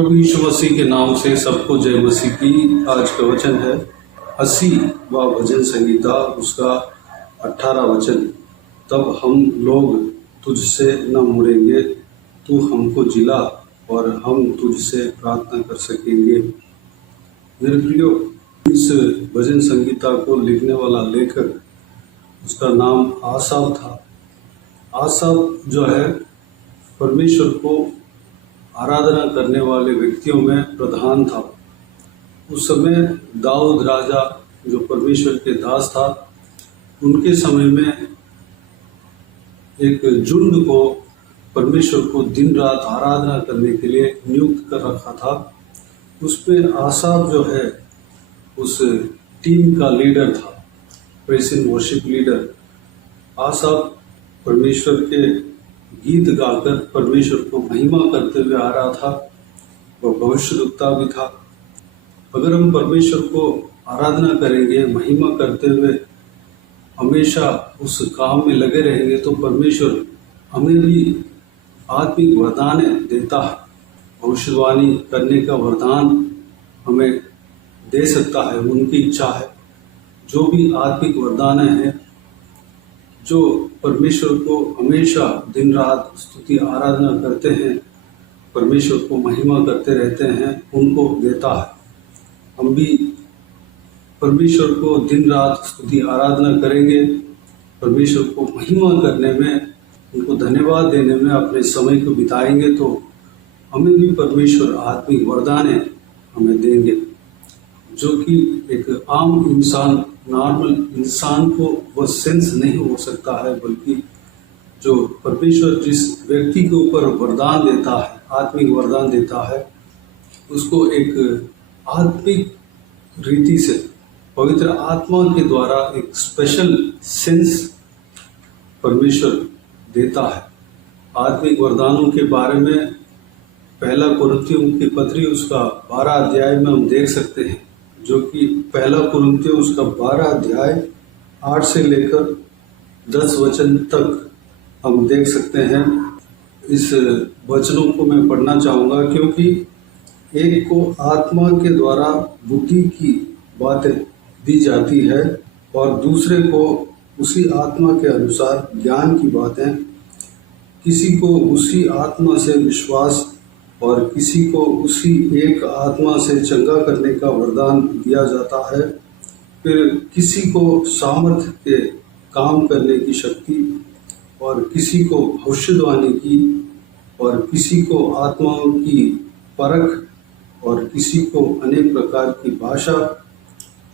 प्रभु यीशु मसीह के नाम से सबको जय मसीह की। आज का वचन है 80वां भजन संगीता, उसका 18 वचन। तब हम लोग तुझसे न मुड़ेंगे, तू हमको जिला और हम तुझसे प्रार्थना कर सकेंगे। मेरे प्रियो, इस भजन संगीता को लिखने वाला लेखक, उसका नाम आसाफ था। आसाफ जो है परमेश्वर को आराधना करने वाले व्यक्तियों में प्रधान था। उस समय दाऊद राजा जो परमेश्वर के दास था, उनके समय में एक झुंड को परमेश्वर को दिन रात आराधना करने के लिए नियुक्त कर रखा था। उसमें आसाफ जो है उस टीम का लीडर था, प्रेज़ एंड वर्शिप लीडर। आसाफ परमेश्वर के गीत गाकर परमेश्वर को महिमा करते हुए आ रहा था। वह भविष्यद्वक्ता भी था। अगर हम परमेश्वर को आराधना करेंगे, महिमा करते हुए हमेशा उस काम में लगे रहेंगे, तो परमेश्वर हमें भी आत्मिक वरदान देता है। भविष्यवाणी करने का वरदान हमें दे सकता है, उनकी इच्छा है। जो भी आत्मिक वरदान है, जो परमेश्वर को हमेशा दिन रात स्तुति आराधना करते हैं, परमेश्वर को महिमा करते रहते हैं, उनको देता है। हम भी परमेश्वर को दिन रात स्तुति आराधना करेंगे, परमेश्वर को महिमा करने में, उनको धन्यवाद देने में अपने समय को बिताएंगे, तो हमें भी परमेश्वर आत्मिक वरदान हमें देंगे, जो कि एक आम इंसान, नॉर्मल इंसान को वह सेंस नहीं हो सकता है। बल्कि जो परमेश्वर जिस व्यक्ति के ऊपर वरदान देता है, आत्मिक वरदान देता है, उसको एक आत्मिक रीति से पवित्र आत्मा के द्वारा एक स्पेशल सेंस परमेश्वर देता है। आत्मिक वरदानों के बारे में पहला कुरिन्थियों की पत्री उसका 12 अध्याय में हम देख सकते हैं, जो कि पहला कुरिन्थियों उसका 12 अध्याय 8 से लेकर 10 वचन तक हम देख सकते हैं। इस वचनों को मैं पढ़ना चाहूँगा, क्योंकि एक को आत्मा के द्वारा बुद्धि की बातें दी जाती है और दूसरे को उसी आत्मा के अनुसार ज्ञान की बातें। किसी को उसी आत्मा से विश्वास और किसी को उसी एक आत्मा से चंगा करने का वरदान दिया जाता है। फिर किसी को सामर्थ्य के काम करने की शक्ति, और किसी को भविष्यवाणी की, और किसी को आत्माओं की परख, और किसी को अनेक प्रकार की भाषा,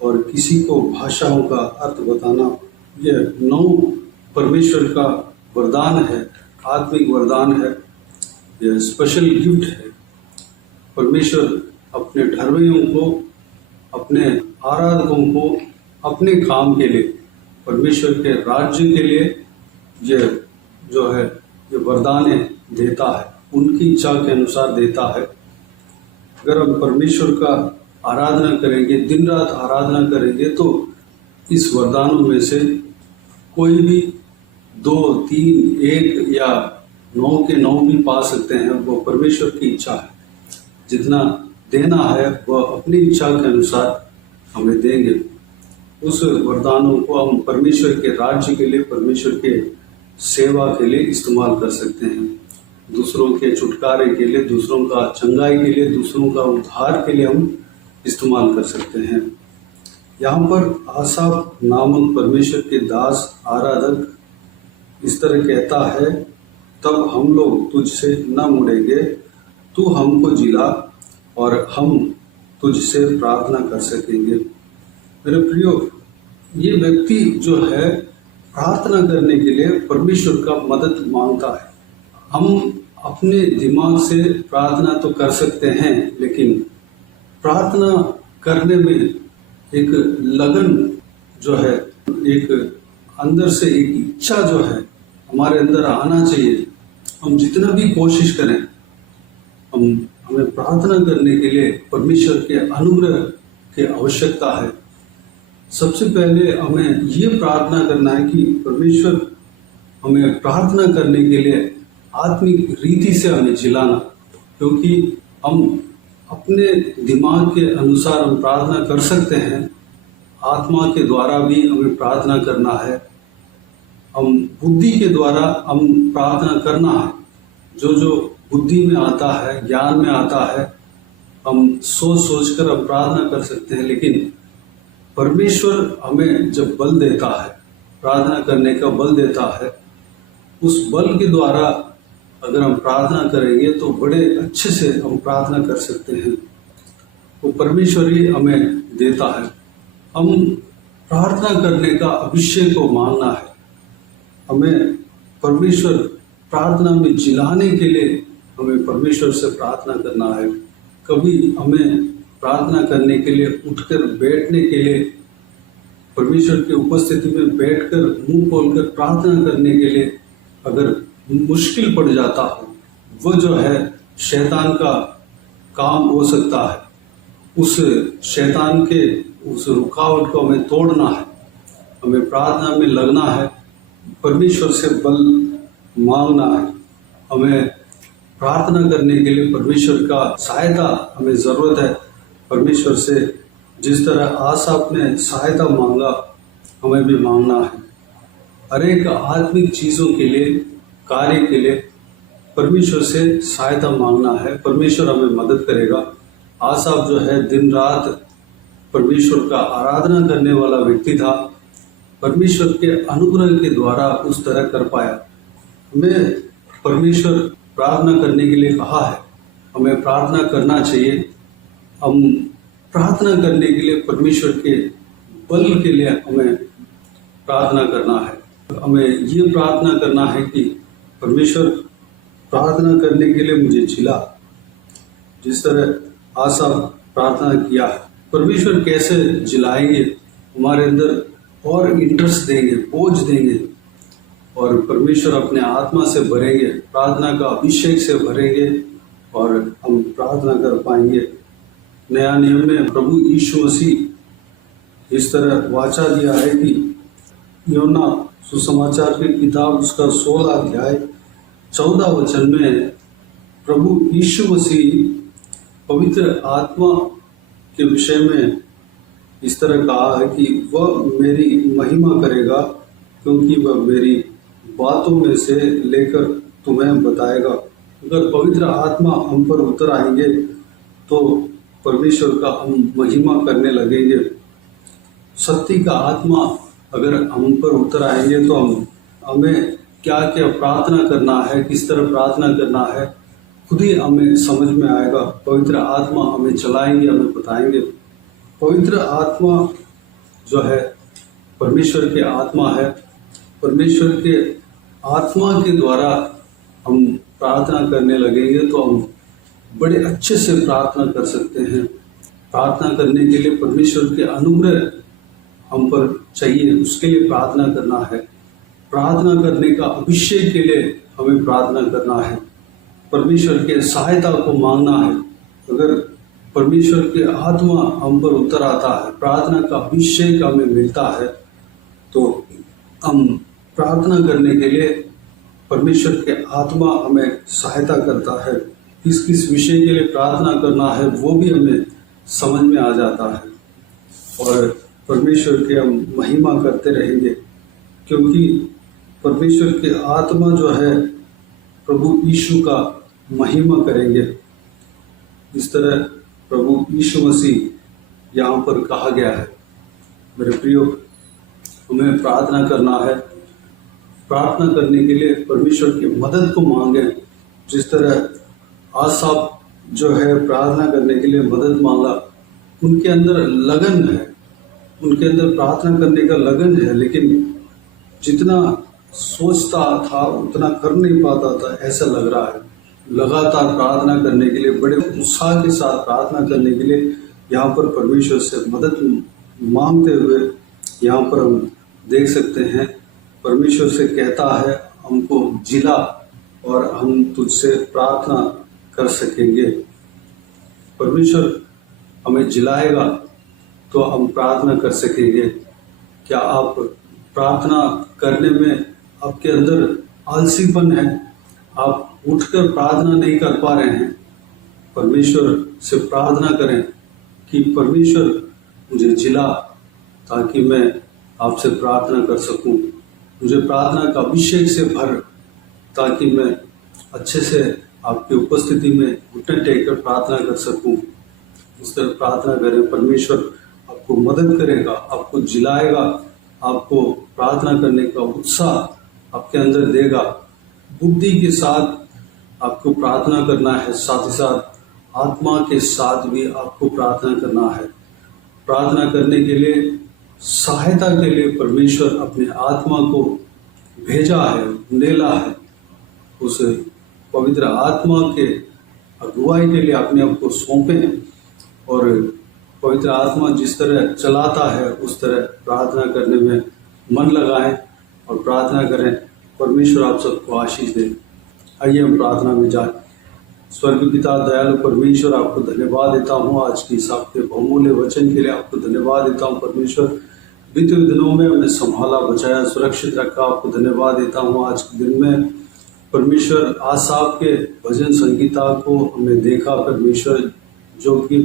और किसी को भाषाओं का अर्थ बताना। यह 9 परमेश्वर का वरदान है, आत्मिक वरदान है। यह स्पेशल गिफ्ट है। परमेश्वर अपने ठहरवेयों को, अपने आराधकों को अपने काम के लिए, परमेश्वर के राज्य के लिए यह जो है ये वरदान देता है, उनकी इच्छा के अनुसार देता है। अगर हम परमेश्वर का आराधना करेंगे, दिन रात आराधना करेंगे, तो इस वरदानों में से कोई भी 2, 3, 1 या 9 के 9 भी पा सकते हैं। वो परमेश्वर की इच्छा है। जितना देना है वह अपनी इच्छा के अनुसार हमें देंगे। उस वरदानों को हम परमेश्वर के राज्य के लिए, परमेश्वर के सेवा के लिए इस्तेमाल कर सकते हैं। दूसरों के छुटकारे के लिए, दूसरों का चंगाई के लिए, दूसरों का उद्धार के लिए हम इस्तेमाल कर सकते हैं। यहाँ पर आसाफ नामक परमेश्वर के दास आराधक इस तरह कहता है, तब हम लोग तुझसे न मुड़ेंगे, तू हमको जिला और हम तुझसे प्रार्थना कर सकेंगे। मेरे प्रियो, ये व्यक्ति जो है प्रार्थना करने के लिए परमेश्वर का मदद मांगता है। हम अपने दिमाग से प्रार्थना तो कर सकते हैं, लेकिन प्रार्थना करने में एक लगन जो है, एक अंदर से एक इच्छा जो है हमारे अंदर आना चाहिए। हम जितना भी कोशिश करें, हमें प्रार्थना करने के लिए परमेश्वर के अनुग्रह की आवश्यकता है। सबसे पहले हमें ये प्रार्थना करना है कि परमेश्वर हमें प्रार्थना करने के लिए आत्मिक रीति से हमें जिलाना, क्योंकि हम अपने दिमाग के अनुसार हम प्रार्थना कर सकते हैं, आत्मा के द्वारा भी हमें प्रार्थना करना है, हम बुद्धि के द्वारा हम प्रार्थना करना है। जो जो बुद्धि में आता है, ज्ञान में आता है, हम सोच सोच कर हम प्रार्थना कर सकते हैं। लेकिन परमेश्वर हमें जब बल देता है, प्रार्थना करने का बल देता है, उस बल के द्वारा अगर हम प्रार्थना करेंगे तो बड़े अच्छे से हम प्रार्थना कर सकते हैं। वो परमेश्वर ही हमें देता है। हम प्रार्थना करने का अभिषेक को मांगना है। हमें परमेश्वर प्रार्थना में जिलाने के लिए हमें परमेश्वर से प्रार्थना करना है। कभी हमें प्रार्थना करने के लिए उठकर बैठने के लिए, परमेश्वर की उपस्थिति में बैठकर मुंह खोलकर प्रार्थना करने के लिए अगर मुश्किल पड़ जाता हो, वो जो है शैतान का काम हो सकता है। उस शैतान के उस रुकावट को हमें तोड़ना है, हमें प्रार्थना में लगना है, परमेश्वर से बल मांगना है। हमें प्रार्थना करने के लिए परमेश्वर का सहायता हमें ज़रूरत है। परमेश्वर से जिस तरह आसाफ ने सहायता मांगा, हमें भी मांगना है। हर एक आत्मिक चीज़ों के लिए, कार्य के लिए परमेश्वर से सहायता मांगना है। परमेश्वर हमें मदद करेगा। आसाफ जो है दिन रात परमेश्वर का आराधना करने वाला व्यक्ति था। परमेश्वर के अनुग्रह के द्वारा उस तरह कर पाया। हमें परमेश्वर प्रार्थना करने के लिए कहा है, हमें प्रार्थना करना चाहिए। हम प्रार्थना करने के लिए परमेश्वर के बल के लिए हमें प्रार्थना करना है। हमें ये प्रार्थना करना है कि परमेश्वर प्रार्थना करने के लिए मुझे जिला। जिस तरह आशा प्रार्थना किया है, परमेश्वर कैसे जिलाएंगे, हमारे अंदर और इंटरेस्ट देंगे, बोझ देंगे, और परमेश्वर अपने आत्मा से भरेंगे, प्रार्थना का अभिषेक से भरेंगे और हम प्रार्थना कर पाएंगे। नया नियम में प्रभु यीशु मसीह इस तरह वाचा दिया है कि यूहन्ना सुसमाचार की किताब उसका 16 अध्याय 14 वचन में प्रभु यीशु मसीह पवित्र आत्मा के विषय में इस तरह कहा है कि वह मेरी महिमा करेगा, क्योंकि वह मेरी बातों में से लेकर तुम्हें बताएगा। अगर पवित्र आत्मा हम पर उतर आएंगे तो परमेश्वर का हम महिमा करने लगेंगे। सत्य का आत्मा अगर हम पर उतर आएंगे तो हमें क्या क्या प्रार्थना करना है, किस तरह प्रार्थना करना है, खुद ही हमें समझ में आएगा। पवित्र आत्मा हमें चलाएंगे, हमें बताएंगे। पवित्र आत्मा जो है परमेश्वर के आत्मा है। परमेश्वर के आत्मा के द्वारा हम प्रार्थना करने लगेंगे तो हम बड़े अच्छे से प्रार्थना कर सकते हैं। प्रार्थना करने के लिए परमेश्वर के अनुग्रह हम पर चाहिए, उसके लिए प्रार्थना करना है। प्रार्थना करने का अभिषेक के लिए हमें प्रार्थना करना है। परमेश्वर के सहायता को मांगना है। अगर परमेश्वर के आत्मा हम पर उतर आता है, प्रार्थना का अभिषेक हमें मिलता है, तो हम प्रार्थना करने के लिए परमेश्वर के आत्मा हमें सहायता करता है। किस किस विषय के लिए प्रार्थना करना है वो भी हमें समझ में आ जाता है और परमेश्वर के हम महिमा करते रहेंगे, क्योंकि परमेश्वर के आत्मा जो है प्रभु यीशु का महिमा करेंगे। इस तरह प्रभु यीशु मसीह यहाँ पर कहा गया है। मेरे प्रियो, हमें प्रार्थना करना है। प्रार्थना करने के लिए परमेश्वर की मदद को मांगे। जिस तरह आसाफ जो है प्रार्थना करने के लिए मदद मांगा, उनके अंदर लगन है, उनके अंदर प्रार्थना करने का लगन है, लेकिन जितना सोचता था उतना कर नहीं पाता था, ऐसा लग रहा है। लगातार प्रार्थना करने के लिए, बड़े उत्साह के साथ प्रार्थना करने के लिए यहाँ पर परमेश्वर से मदद मांगते हुए यहाँ पर हम देख सकते हैं। परमेश्वर से कहता है हमको जिला और हम तुझसे प्रार्थना कर सकेंगे। परमेश्वर हमें जिलाएगा तो हम प्रार्थना कर सकेंगे। क्या आप प्रार्थना करने में आपके अंदर आलसीपन है? आप उठकर प्रार्थना नहीं कर पा रहे हैं? परमेश्वर से प्रार्थना करें कि परमेश्वर मुझे जिला, ताकि मैं आपसे प्रार्थना कर सकूं। मुझे प्रार्थना का अभिषेक से भर, ताकि मैं अच्छे से आपकी उपस्थिति में घुटने टेक कर प्रार्थना कर सकूं। इस तरह प्रार्थना करें, परमेश्वर आपको मदद करेगा, आपको जिलाएगा, आपको प्रार्थना करने का उत्साह आपके अंदर देगा। बुद्धि के साथ आपको प्रार्थना करना है, साथ ही साथ आत्मा के साथ भी आपको प्रार्थना करना है। प्रार्थना करने के लिए, सहायता के लिए परमेश्वर अपने आत्मा को भेजा है, नेला है। उस पवित्र आत्मा के अगुवाई के लिए अपने आप को सौंपें और पवित्र आत्मा जिस तरह चलाता है उस तरह प्रार्थना करने में मन लगाएं और प्रार्थना करें। परमेश्वर आप सबको आशीष दे। आइए हम प्रार्थना में जाएं। स्वर्गीय पिता, दयालु परमेश्वर, आपको धन्यवाद देता हूँ आज की इस आपके बहुमूल्य वचन के लिए। आपको धन्यवाद देता हूँ परमेश्वर, बीते हुए दिनों में हमें संभाला, बचाया, सुरक्षित रखा। आपको धन्यवाद देता हूँ आज के दिन में परमेश्वर, आसाफ के भजन संगीता को हमने देखा परमेश्वर, जो कि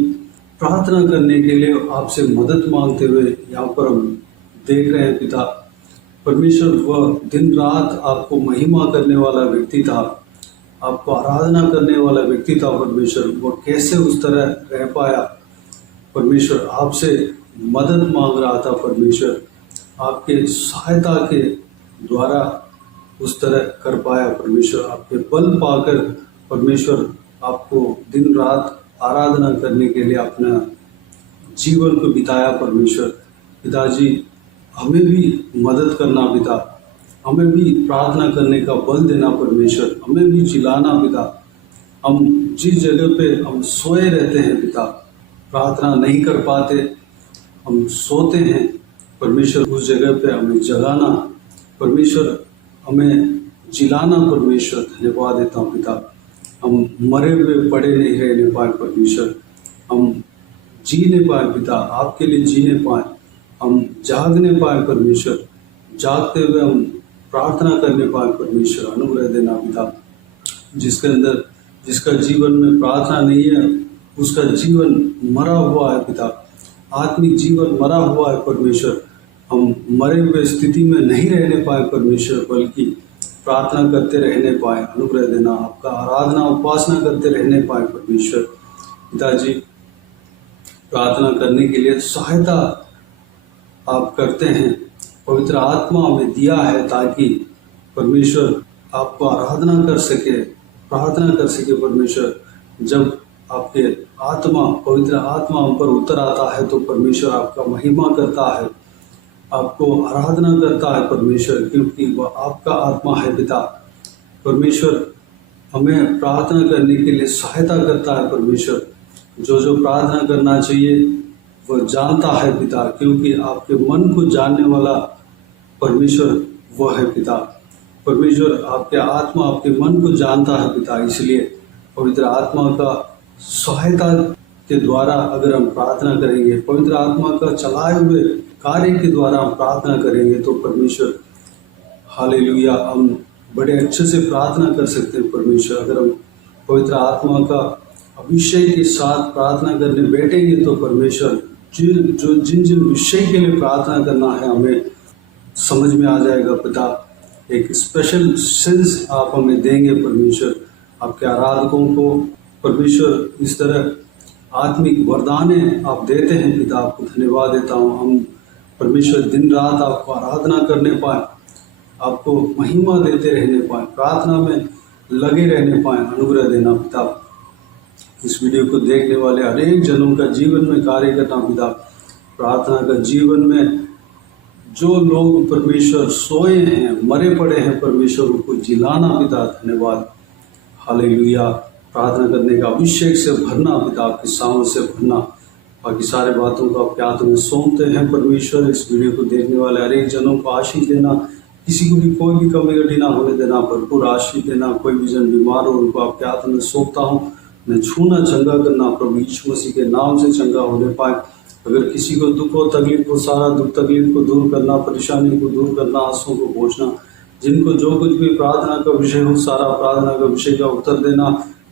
प्रार्थना करने के लिए आपसे मदद मांगते हुए यहाँ पर हम देख रहे हैं। पिता परमेश्वर, वह दिन रात आपको महिमा करने वाला व्यक्ति था, आपको आराधना करने वाला व्यक्ति था परमेश्वर। वह कैसे उस तरह रह पाया परमेश्वर, आपसे मदद मांग रहा था परमेश्वर, आपके सहायता के द्वारा उस तरह कर पाया परमेश्वर। आपके बल पाकर परमेश्वर आपको दिन रात आराधना करने के लिए अपना जीवन को बिताया परमेश्वर। पिताजी, हमें भी मदद करना पिता, हमें भी प्रार्थना करने का बल देना परमेश्वर, हमें भी जिलाना पिता। हम जिस जगह पे हम सोए रहते हैं पिता, प्रार्थना नहीं कर पाते, हम सोते हैं परमेश्वर, उस जगह पे हमें जगाना परमेश्वर, हमें जिलाना परमेश्वर। धन्यवाद देता हूँ पिता। हम मरे हुए पड़े नहीं रहने पाए परमेश्वर, हम जीने पाए पिता, आपके लिए जीने पाए, हम जागने पाए परमेश्वर, जागते हुए हम प्रार्थना करने पाए परमेश्वर। अनुग्रह देना पिता। जिसके अंदर, जिसका जीवन में प्रार्थना नहीं है, उसका जीवन मरा हुआ है पिता, आत्मिक जीवन मरा हुआ है परमेश्वर। हम मरे हुए स्थिति में नहीं रहने पाए परमेश्वर, बल्कि प्रार्थना करते रहने पाए। अनुग्रह देना, आपका आराधना उपासना करते रहने पाए परमेश्वर। पिताजी, प्रार्थना करने के लिए सहायता आप करते हैं, पवित्र आत्मा हमें दिया है ताकि परमेश्वर आपको आराधना कर सके, प्रार्थना कर सके परमेश्वर। जब आपके आत्मा, पवित्र आत्मा हम पर उतर आता है तो परमेश्वर आपका महिमा करता है, आपको आराधना करता है परमेश्वर, क्योंकि वह आपका आत्मा है पिता। परमेश्वर हमें प्रार्थना करने के लिए सहायता करता है परमेश्वर। जो जो प्रार्थना करना चाहिए वह जानता है पिता, क्योंकि आपके मन को जानने वाला परमेश्वर वह है पिता। परमेश्वर आपके आत्मा, आपके मन को जानता है पिता, इसलिए पवित्र आत्मा का सहायता के द्वारा अगर हम प्रार्थना करेंगे, पवित्र आत्मा का चलाए हुए कार्य के द्वारा हम प्रार्थना करेंगे तो परमेश्वर, हालेलुया, हम बड़े अच्छे से प्रार्थना कर सकते हैं परमेश्वर। अगर हम पवित्र आत्मा का अभिषेक के साथ प्रार्थना करने बैठेंगे तो परमेश्वर, जिन जिन विषय के लिए प्रार्थना करना है हमें समझ में आ जाएगा पिता। एक स्पेशल सेंस आप हमें देंगे परमेश्वर। आपके आराधकों को परमेश्वर इस तरह आत्मिक वरदाने आप देते हैं पिता, आपको धन्यवाद देता हूँ। हम परमेश्वर दिन रात आपको आराधना करने पाए, आपको महिमा देते रहने पाए, प्रार्थना में लगे रहने पाए। अनुग्रह देना पिता। इस वीडियो को देखने वाले हर एक जनों का जीवन में कार्य करना पिता। प्रार्थना का जीवन में जो लोग परमेश्वर सोए हैं, मरे पड़े हैं परमेश्वर, उनको जिलाना पिता। धन्यवाद, हालेलुया। प्रार्थना करने का अभिषेक से भरना पिता, आपके सामने से भरना। बाकी सारे बातों को आपके हाथ में सौंपते हैं परमेश्वर। इस वीडियो को देखने वाले हर एक जनों को आशीष देना, किसी को भी कोई भी कमी घटी ना होने देना, भरपूर आशीष देना। कोई भी जन बीमार हो उनको आपके हाथ में सौंपता हूँ। मैं छूना, चंगा करना, प्रभु यीशु मसीह के नाम से चंगा होने पाए। अगर किसी को दुख हो, तकलीफ हो, सारा दुख तकलीफ को दूर करना, परेशानी को दूर करना, आंसुओं को पोंछना, जिनको जो कुछ भी प्रार्थना का विषय हो, सारा प्रार्थना का विषय का उत्तर देना,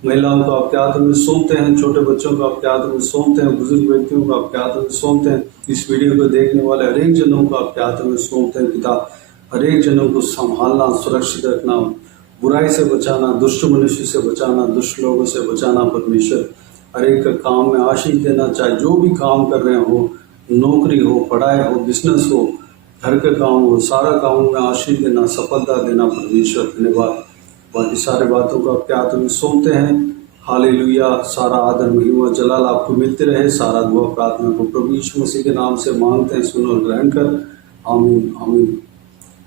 महिलाओं को आपके हाथ में सौंपते हैं, छोटे बच्चों को आपके हाथ में सौंपते हैं, बुजुर्ग व्यक्तियों को आपके हाथ में सौंपते हैं, इस वीडियो को देखने वाले हर एक जनों को आपके हाथ में सौंपते हैं पिता। हर एक जनों को संभालना, सुरक्षित रखना, बुराई से बचाना, दुष्ट मनुष्य से बचाना, दुष्ट लोगों से बचाना परमेश्वर। हर एक का काम में आशीष देना, चाहे जो भी काम कर रहे हो, नौकरी हो, पढ़ाई हो, बिजनेस हो, घर के काम हो, सारा कामों में आशीष देना, सफलता देना परमेश्वर। धन्यवाद। बाकी सारे बातों को आपके हाथों में सौंपते हैं। हालेलुया। सारा आदर महिमा जलाल आपको मिलते रहे। सारा दुआ प्रार्थना को प्रभु यीशु मसीह के नाम से मांगते हैं, सुन और ग्रहण कर। आमीन आमीन।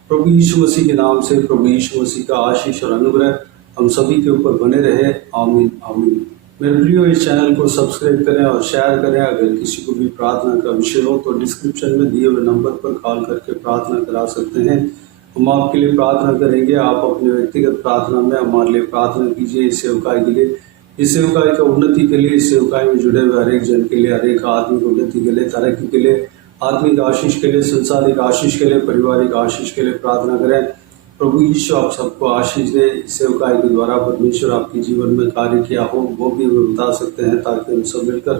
प्रभु यीशु मसीह के नाम से प्रभु यीशु मसीह का आशीष और अनुग्रह हम सभी के ऊपर बने रहे। आमीन आमीन। मेरे प्रियो, इस चैनल को सब्सक्राइब करें और शेयर करें। अगर किसी को भी प्रार्थना का विषय हो तो डिस्क्रिप्शन में दिए हुए नंबर पर कॉल करके प्रार्थना करा सकते हैं। हम आपके लिए प्रार्थना करेंगे। आप अपने व्यक्तिगत प्रार्थना में हमारे लिए प्रार्थना कीजिए। इस सेवकाई के लिए, इस सेवकाई का उन्नति के लिए, इस सेवकाई में जुड़े हुए हर एक जन के लिए, हर एक आदमी की उन्नति के लिए, तरक्की के लिए, आत्मिक आशीष के लिए, संसारिक आशीष के लिए, पारिवारिक आशीष के लिए प्रार्थना करें। प्रभु यीशु आप सबको आशीष दे। इस सेवकाई के द्वारा परमेश्वर आपके जीवन में कार्य किया हो वो भी हमें बता सकते हैं, ताकि हम सब मिलकर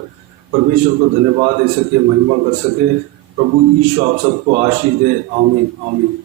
परमेश्वर को धन्यवाद दे सके, महिमा कर सके। प्रभु यीशु आप सबको आशीष दे। आमीन आमीन।